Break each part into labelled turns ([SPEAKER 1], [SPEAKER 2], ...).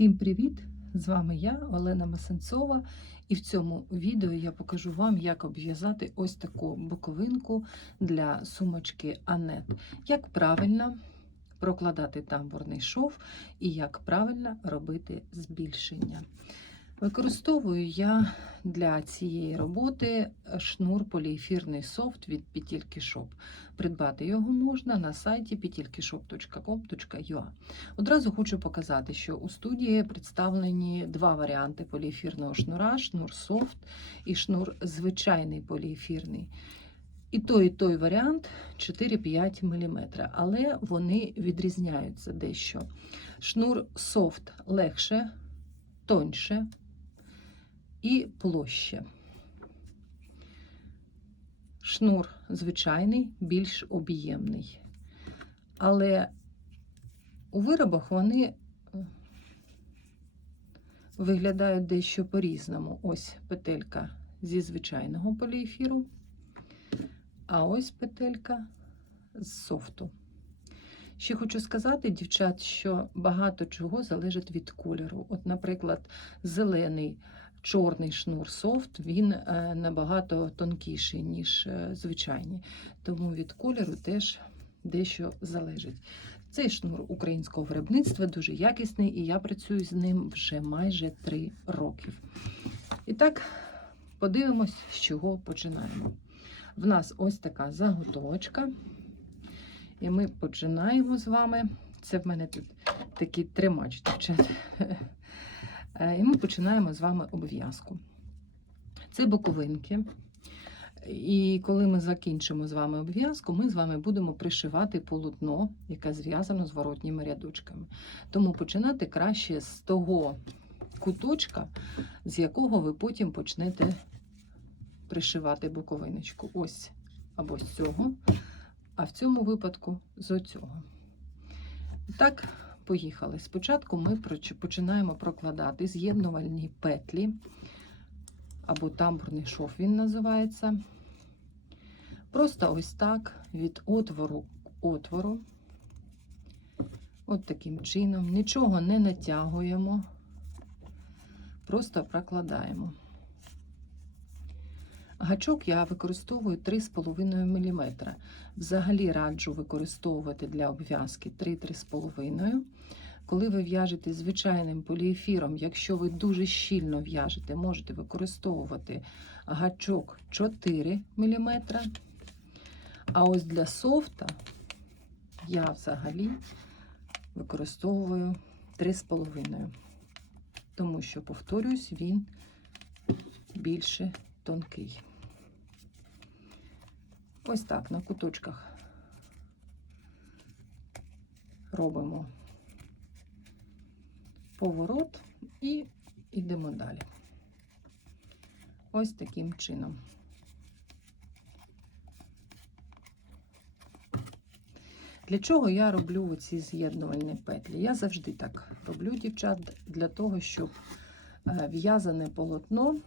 [SPEAKER 1] Всім привіт! З вами я, Олена Масенцова, і в цьому відео я покажу вам, як обв'язати ось таку боковинку для сумочки Анет. Як правильно прокладати тамбурний шов і як правильно робити збільшення. Використовую я для цієї роботи шнур поліефірний софт від Петельки Shop. Придбати його можна на сайті petelkishop.com.ua. Одразу хочу показати, що у студії представлені два варіанти поліефірного шнура: шнур софт і шнур звичайний поліефірний. І той, і той варіант 4-5 мм, але вони відрізняються дещо. Шнур софт легше, тоньше і площа. Шнур звичайний, більш об'ємний. Але у виробах вони виглядають дещо по-різному. Ось петелька зі звичайного поліефіру, а ось петелька з софту. Ще хочу сказати, дівчат, що багато чого залежить від кольору. От, наприклад, зелений чорний шнур софт, він е, набагато тонкіший, ніж е, звичайні. Тому від кольору теж дещо залежить. Цей шнур українського виробництва дуже якісний, і я працюю з ним вже майже 3 роки. І так, подивимось, з чого починаємо. В нас ось така заготовочка. І ми починаємо з вами. Це в мене тут такий тримач, дівчат. І ми починаємо з вами обв'язку. Це боковинки. І коли ми закінчимо з вами обв'язку, ми з вами будемо пришивати полотно, яке зв'язано з воротніми рядочками. Тому починати краще з того куточка, з якого ви потім почнете пришивати боковиночку. Ось або з цього, а в цьому випадку з оцього. Так, поїхали. Спочатку ми починаємо прокладати з'єднувальні петлі, або тамбурний шов він називається. Просто ось так від отвору к отвору. От таким чином. Нічого не натягуємо, просто прокладаємо. Гачок я використовую 3,5 мм. Взагалі раджу використовувати для обв'язки 3-3,5 Коли ви в'яжете звичайним поліефіром, якщо ви дуже щільно в'яжете, можете використовувати гачок 4 мм. А ось для софта я взагалі використовую 3,5 тому що, повторюсь, він більше тонкий. Ось так на куточках робимо поворот і йдемо далі. Ось таким чином. Для чого я роблю ці з'єднувальні петлі? Я завжди так роблю, дівчат, для того, щоб в'язане полотно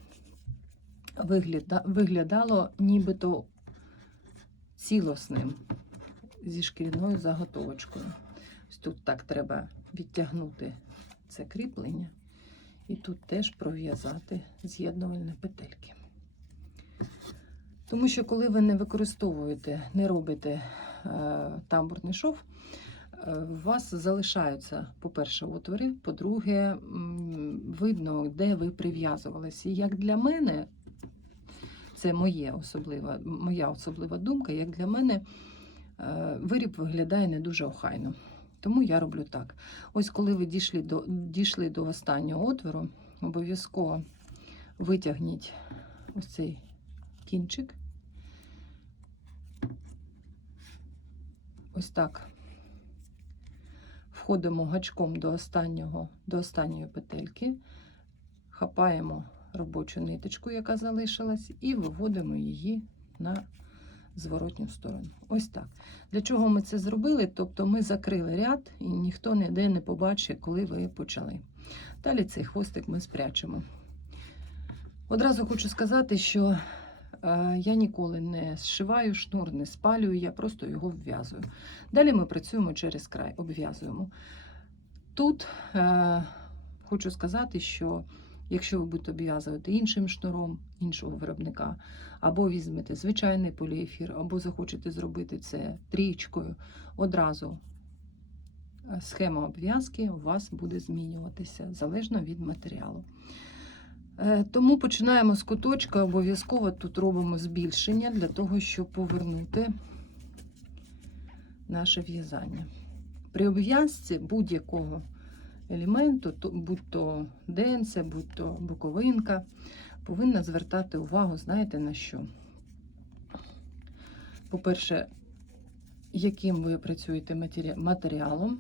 [SPEAKER 1] виглядало нібито цілосним зі шкіряною заготовочкою. Ось Тут так треба відтягнути це кріплення, і тут теж пров'язати з'єднувальні петельки. Тому що, коли ви не використовуєте, не робите е, тамбурний шов, е, у вас залишаються, по-перше, отвори, по-друге, видно, де ви прив'язувалися. І як для мене, це моє особлива, моя особлива думка, як для мене е, виріб виглядає не дуже охайно. Тому я роблю так. Ось коли ви дійшли до дійшли до останнього отвору, обов'язково витягніть ось цей кінчик. Ось так входимо гачком до останнього, до останньої петельки, хапаємо робочу ниточку, яка залишилась, і виводимо її на зворотню сторону. Ось так. Для чого ми це зробили? Тобто ми закрили ряд, і ніхто ніде не побачить, коли ви почали. Далі цей хвостик ми спрячемо. Одразу хочу сказати, що е, я ніколи не зшиваю шнур, не спалюю, я просто його вв'язую. Далі ми працюємо через край, обв'язуємо. Тут е, хочу сказати, що якщо ви будете обв'язувати іншим шнуром іншого виробника, або візьмете звичайний поліефір, або захочете зробити це трічкою, одразу е, схема обв'язки у вас буде змінюватися залежно від матеріалу. Е, Тому починаємо з куточка, обов'язково тут робимо збільшення для того, щоб повернути наше в'язання. При обв'язці будь-якого елементу, то- будь то денце, будь то боковинка, повинна звертати увагу, знаєте на що? По-перше, яким ви працюєте матеріалом,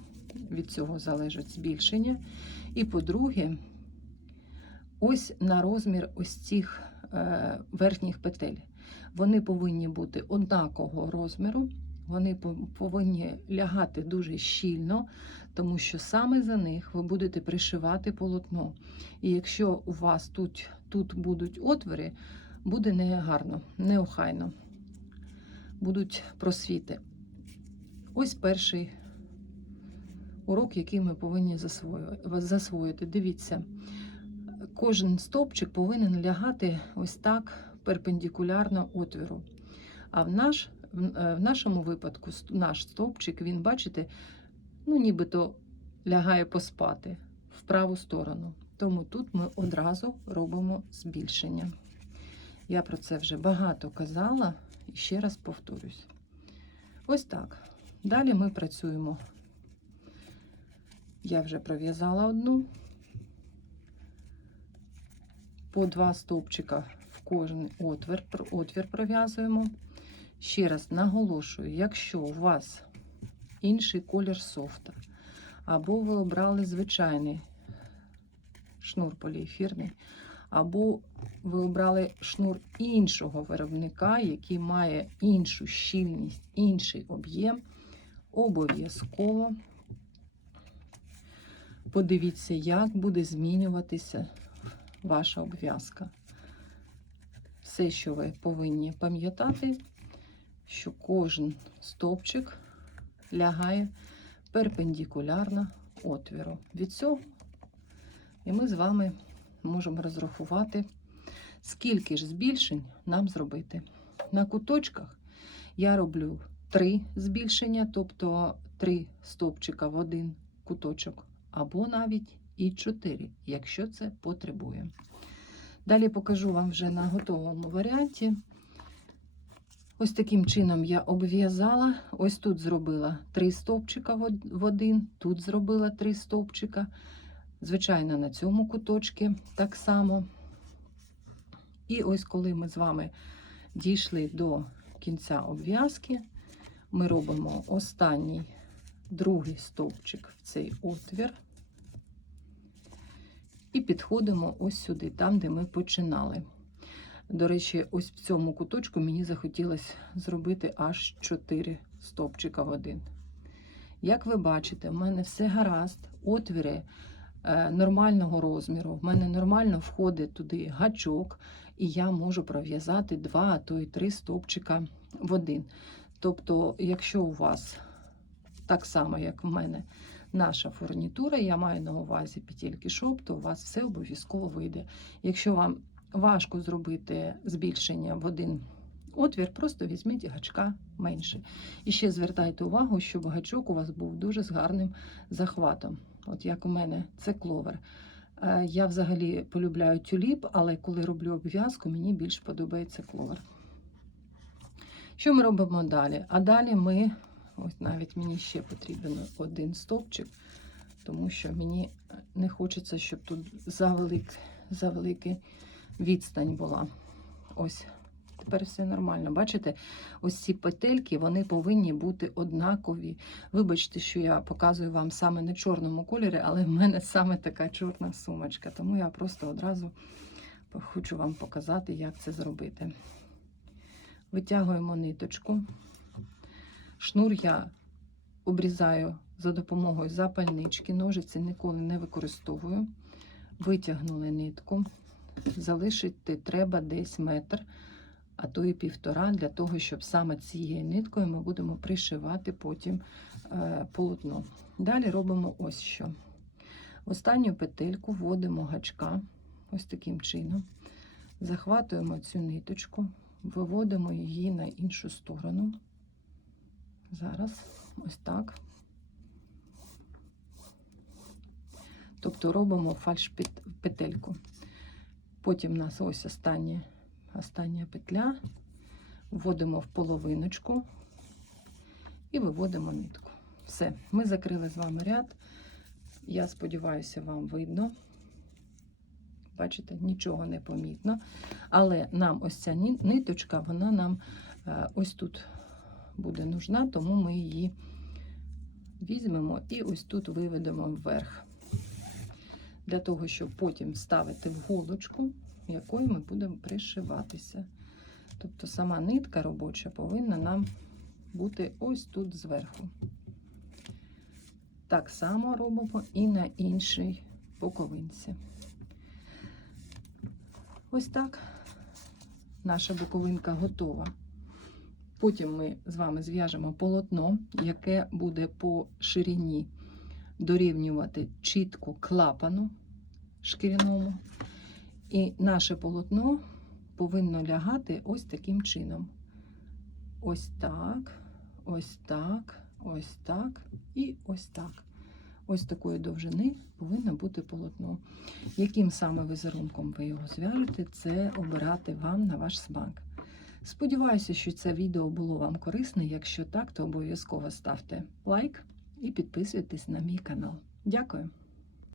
[SPEAKER 1] від цього залежить збільшення. І по-друге, ось на розмір ось цих е, верхніх петель. Вони повинні бути однакового розміру, вони повинні лягати дуже щільно, тому що саме за них ви будете пришивати полотно. І якщо у вас тут, тут будуть отвори, буде негарно, неохайно. Будуть просвіти. Ось перший урок, який ми повинні засвоїти. Дивіться, кожен стовпчик повинен лягати ось так перпендикулярно отвіру. А в, наш, в, е, нашому випадку наш стовпчик, він, бачите, ну нібито лягає поспати в праву сторону. Тому тут ми одразу робимо збільшення. Я про це вже багато казала і ще раз повторюсь. Ось так. Далі ми працюємо. Я вже пров'язала одну. По два стовпчика в кожен отвір, отвір пров'язуємо. Ще раз наголошую, якщо у вас інший колір софта, або ви обрали звичайний шнур поліефірний, або ви обрали шнур іншого виробника, який має іншу щільність, інший об'єм, обов'язково подивіться, як буде змінюватися ваша обв'язка. Все, що ви повинні пам'ятати, що кожен стовпчик лягає перпендикулярно отвіру. Від цього і ми з вами можемо розрахувати, скільки ж збільшень нам зробити. На куточках я роблю три збільшення, тобто три стовпчика в один куточок, або навіть і чотири, якщо це потребує. Далі покажу вам вже на готовому варіанті. Ось таким чином я обв'язала. Ось тут зробила три стовпчика в один, тут зробила три стовпчика. Звичайно, на цьому куточці так само. І ось коли ми з вами дійшли до кінця обв'язки, ми робимо останній другий стовпчик в цей отвір. І підходимо ось сюди, там, де ми починали. До речі, ось в цьому куточку мені захотілося зробити аж 4 стовпчика в один. Як ви бачите, в мене все гаразд, отвіри е, нормального розміру, в мене нормально входить туди гачок, і я можу пров'язати 2, а то і 3 стовпчика в один. Тобто, якщо у вас так само, як в мене, наша фурнітура, я маю на увазі петельки шоп, то у вас все обов'язково вийде. Якщо вам важко зробити збільшення в один отвір, просто візьміть гачка менше. І ще звертайте увагу, щоб гачок у вас був дуже з гарним захватом. От як у мене це кловер. Е, Я взагалі полюбляю тюліп, але коли роблю обв'язку, мені більш подобається кловер. Що ми робимо далі? А далі ми, ось навіть мені ще потрібен один стовпчик, тому що мені не хочеться, щоб тут завелик, завеликий відстань була. Ось, тепер все нормально. Бачите, ось ці петельки вони повинні бути однакові. Вибачте, що я показую вам саме на чорному кольорі, але в мене саме така чорна сумочка. Тому я просто одразу хочу вам показати, як це зробити. Витягуємо ниточку. Шнур я обрізаю за допомогою запальнички, ножиці ніколи не використовую. Витягнули нитку. Залишити треба десь метр, а то і півтора, для того, щоб саме цією ниткою ми будемо пришивати потім е, полотно. Далі робимо ось що. В останню петельку вводимо гачка ось таким чином. Захватуємо цю ниточку, виводимо її на іншу сторону. Зараз ось так. Тобто робимо фальш петельку. Потім у нас ось остання, остання петля. Вводимо в половиночку і виводимо нитку. Все, ми закрили з вами ряд. Я сподіваюся, вам видно. Бачите, нічого не помітно. Але нам ось ця ниточка, вона нам е, ось тут буде нужна, тому ми її візьмемо і ось тут виведемо вверх. Для того, щоб потім ставити в голочку, якою ми будемо пришиватися. Тобто сама нитка робоча повинна нам бути ось тут зверху. Так само робимо і на іншій боковинці. Ось так наша боковинка готова. Потім ми з вами зв'яжемо полотно, яке буде по ширині дорівнювати чітко клапану шкіряному. І наше полотно повинно лягати ось таким чином. Ось так, ось так, ось так і ось так. Ось такої довжини повинно бути полотно. Яким саме візерунком ви його зв'яжете, це обирати вам на ваш смак. Сподіваюся, що це відео було вам корисне. Якщо так, то обов'язково ставте лайк і підписуйтесь на мій канал. Дякую!